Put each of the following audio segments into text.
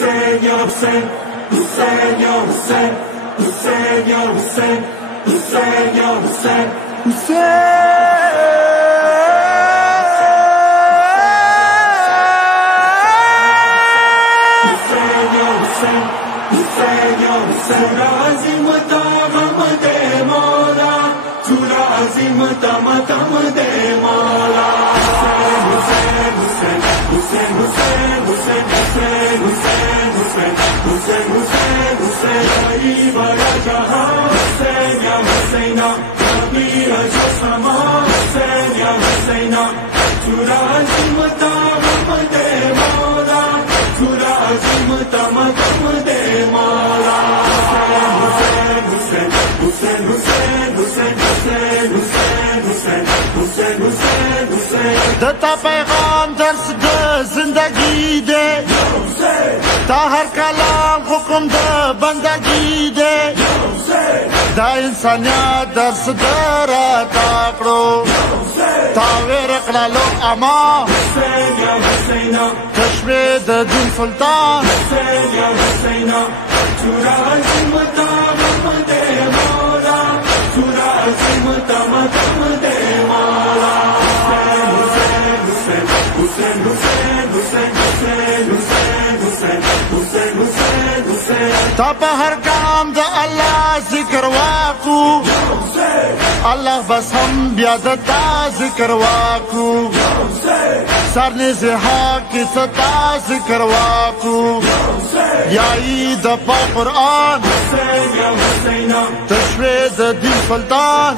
Hussein, ya Hussein, Hussein, ya Hussein, Hussein, ya Hussein, Hussein, ya Hussein, दता पैगाम दर्स the जिंदगी दे ता हर कलाम हुक्म the बंदगी दे दा इंसानियत दर्स दरा ताकड़ो तावे रखना लो अमा कश्मे द दिन सुल्तान तब हर काम द अल्लाह जिक्र वाकू अल्लाह बस हम ब्यादता जिक्र वाकू सरने से की सता जिक्र वाकू याई द कुरान तशवे द दिन सुल्तान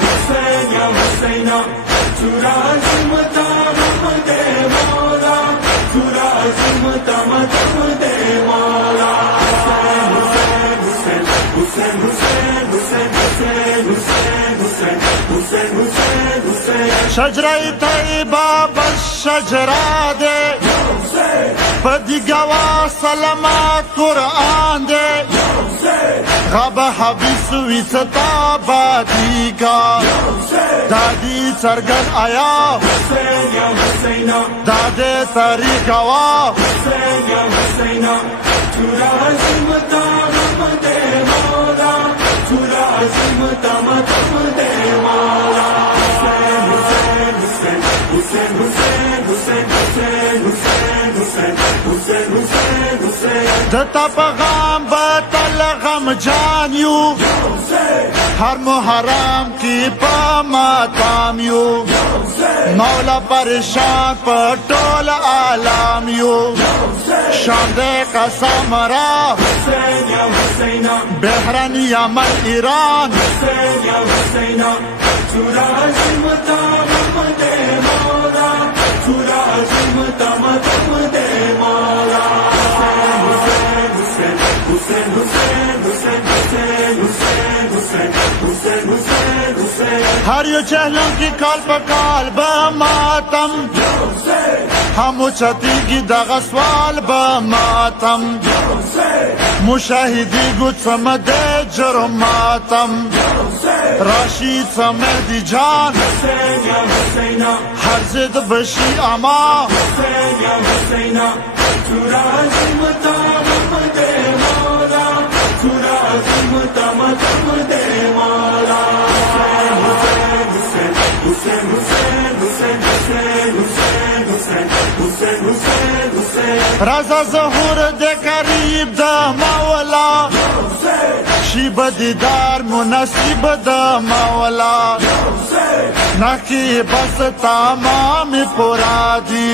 शजरा तैयबा बस शजरा दे बदी गवा सलामत कुरान दे गब हबीस विसता बादी का दादी सरगन आया दादे तरीकावा दता पैगाम बतल गम जानियो हर मुहर्रम की पामाताम यो मौला परेशान पटोल आलाम यो शांदे का समरा बहरन यमन ईरान हर यो चहलों की काल पकाल बमातम हम उचती की दगसवाल बमातम मुशाहिदी गुद समदे जुर्मातम राशीद समदी जान हर जिद बशी अमा रजा ज़हूर दे करीब द मौला शिब दीदार मुनसीब द मौला नकी बस तमाम पुरादी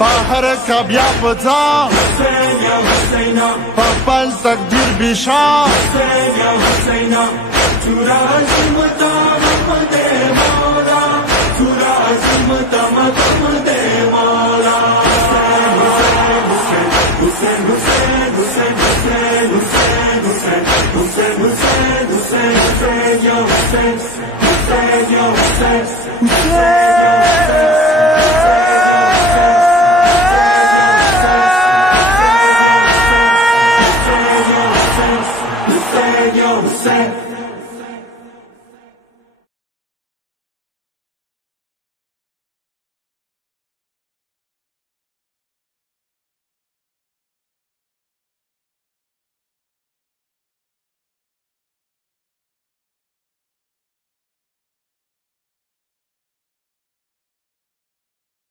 बाहर कबिया पजा पपल तकदीर बिशा Hussein.